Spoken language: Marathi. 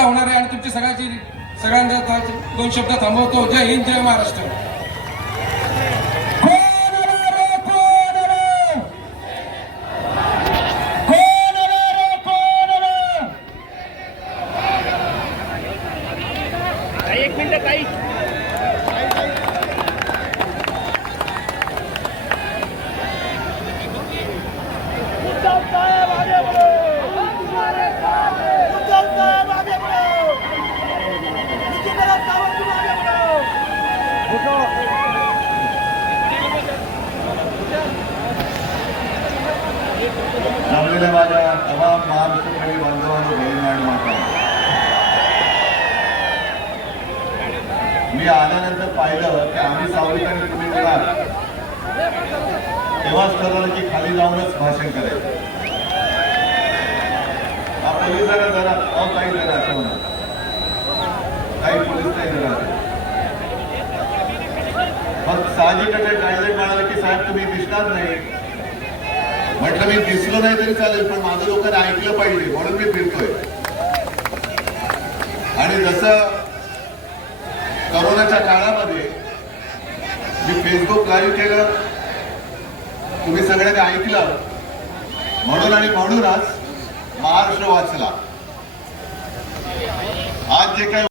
सुद्धा होणार आहे आणि तुमची सगळ्याची सगळ्यांना दोन शब्द थांबवतो. जय हिंद जय महाराष्ट्र. एक मिनिट काही बढ़ो माझ्या तमाम महाराष्ट्रप्रेमी बांधवांनो बहिणी माता मी आल्यानंतर पाहिलं की आम्ही सावलीत तुम्ही तेव्हाच ठरवलं की खाली जाऊनच भाषण करायचं. हा पोलीस जरा जरा काही जरा असं म्हणा. काही पोलीस नाही जरा मग साहजिकच ड्रायव्हर म्हणाले की साहेब तुम्ही दिसणार नाही? म्हटलं मी दिसलो नाही तरी चालेल पण माझं लोकांनी ऐकलं पाहिजे म्हणून मी फिरतोय. आणि जसं करोनाच्या काळामध्ये मी फेसबुक लाईव्ह केलं तुम्ही सगळ्यांनी ऐकलं म्हणून आणि म्हणूनच महाराष्ट्र वाचला. आज जे काही